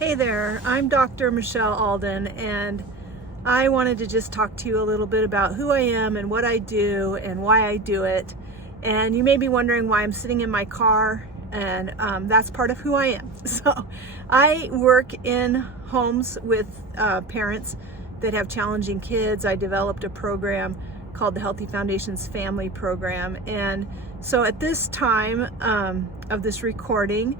Hey there, I'm Dr. Michelle Alden, and I wanted to just talk to you a little bit about who I am and what I do and why I do it. And you may be wondering why I'm sitting in my car, and that's part of who I am. So I work in homes with parents that have challenging kids. I developed a program called the Healthy Foundations Family Program. And so at this time of this recording,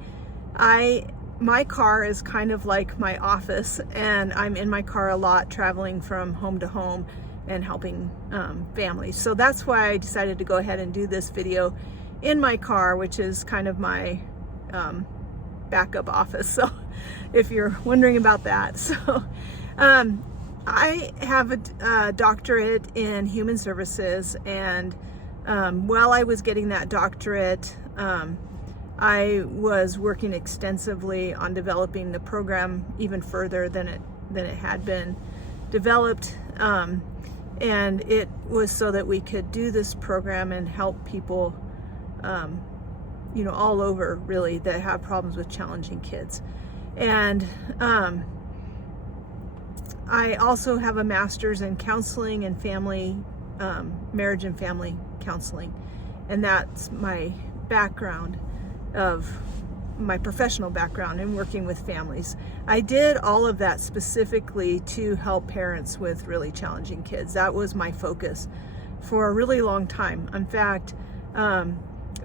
my car is kind of like my office, and I'm in my car a lot, traveling from home to home and helping families. So that's why I decided to go ahead and do this video in my car, which is kind of my backup office. So if you're wondering about that. So I have a doctorate in human services, and while I was getting that doctorate, I was working extensively on developing the program even further than it had been developed, and it was so that we could do this program and help people, all over really, that have problems with challenging kids. And I also have a master's in counseling and family, marriage and family counseling, and that's my background of my professional background in working with families. I did all of that specifically to help parents with really challenging kids. That was my focus for a really long time. In fact,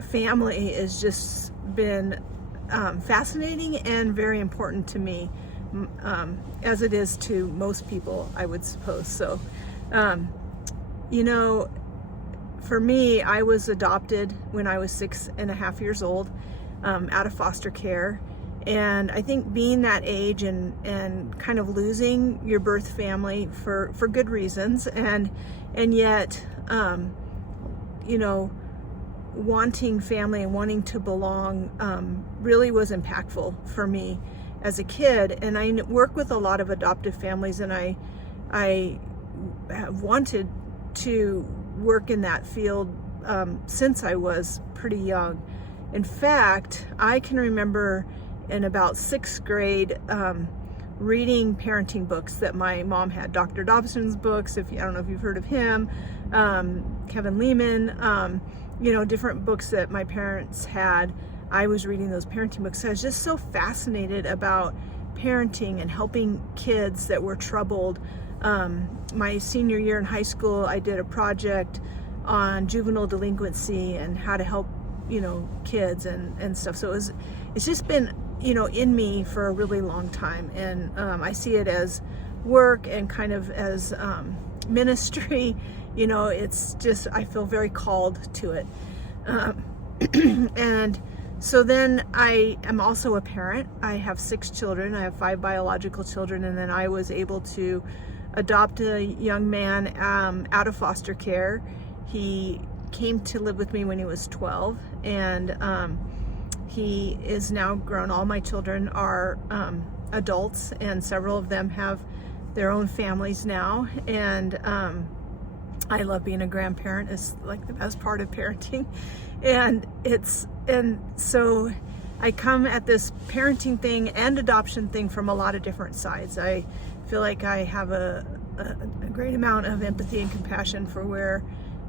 family has just been fascinating and very important to me, as it is to most people, I would suppose. So, for me, I was adopted when I was 6.5 years old, out of foster care. And I think being that age and kind of losing your birth family for good reasons, and yet, wanting family and wanting to belong, really was impactful for me as a kid. And I work with a lot of adoptive families, and I have wanted to work in that field since I was pretty young. In fact, I can remember in about 6th grade reading parenting books that my mom had. Dr. Dobson's books, I don't know if you've heard of him, Kevin Lehman, different books that my parents had. I was reading those parenting books. I was just so fascinated about parenting and helping kids that were troubled. My senior year in high school, I did a project on juvenile delinquency and how to help kids and stuff. So it's just been in me for a really long time, and I see it as work and kind of as ministry. It's just, I feel very called to it. And so then I am also a parent. I have 6 children. I have 5 biological children, and then I was able to adopt a young man out of foster care. He came to live with me when he was 12, and he is now grown. All my children are adults, and several of them have their own families now, and I love being a grandparent. It's like the best part of parenting. And so I come at this parenting thing and adoption thing from a lot of different sides. I feel like I have a great amount of empathy and compassion for where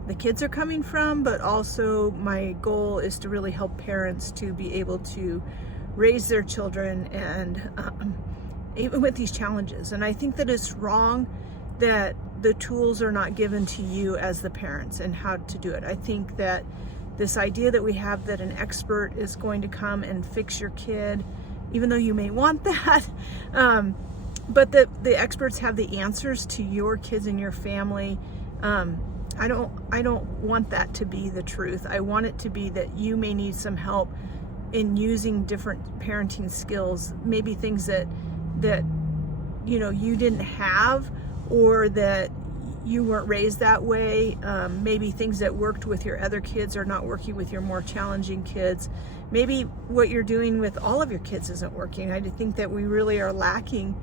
the kids are coming from, but also my goal is to really help parents to be able to raise their children, and even with these challenges. And I think that it's wrong that the tools are not given to you as the parents and how to do it. I think that this idea that we have that an expert is going to come and fix your kid, even though you may want that, but the experts have the answers to your kids and your family. I don't want that to be the truth. I want it to be that you may need some help in using different parenting skills, maybe things that you didn't have, or that you weren't raised that way. Maybe things that worked with your other kids are not working with your more challenging kids. Maybe what you're doing with all of your kids isn't working. I think that we really are lacking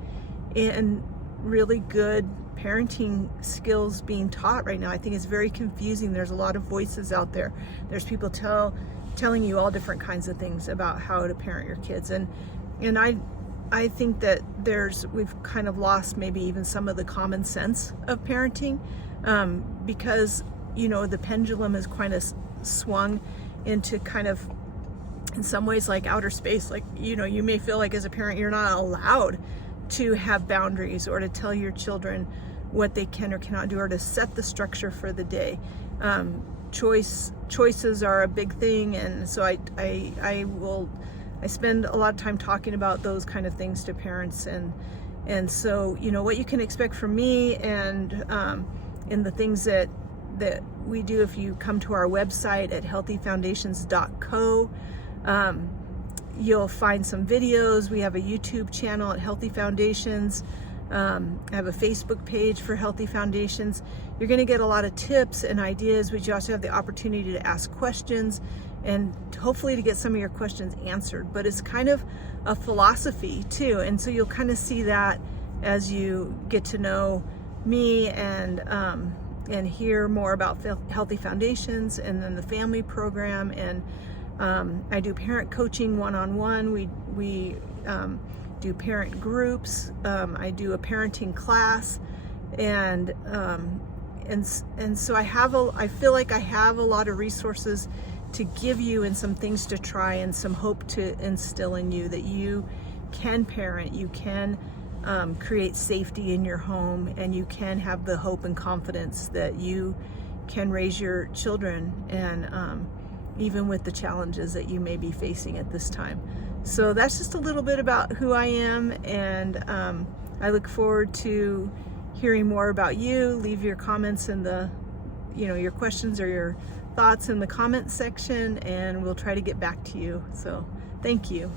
in really good parenting skills being taught right now. I think it's very confusing. There's a lot of voices out there. There's people telling you all different kinds of things about how to parent your kids, and I think that we've kind of lost maybe even some of the common sense of parenting, because, you know, the pendulum has kind of swung into kind of, in some ways, like outer space. Like, you know, you may feel like as a parent you're not allowed to have boundaries or to tell your children what they can or cannot do, or to set the structure for the day. Choices are a big thing, and so I spend a lot of time talking about those kind of things to parents, and so, you know, what you can expect from me, and in the things that we do. If you come to our website at healthyfoundations.co, you'll find some videos. We have a YouTube channel at Healthy Foundations. I have a Facebook page for Healthy Foundations. You're going to get a lot of tips and ideas, but you also have the opportunity to ask questions and hopefully to get some of your questions answered. But it's kind of a philosophy too, and so you'll kind of see that as you get to know me and hear more about Healthy Foundations, and then the family program. And I do parent coaching one-on-one. We do parent groups. I do a parenting class, and so I feel like I have a lot of resources to give you, and some things to try, and some hope to instill in you, that you can parent, you can create safety in your home, and you can have the hope and confidence that you can raise your children, and even with the challenges that you may be facing at this time. So that's just a little bit about who I am, and I look forward to hearing more about you. Leave your comments in the, you know, your questions or your thoughts in the comment section, and we'll try to get back to you. So thank you.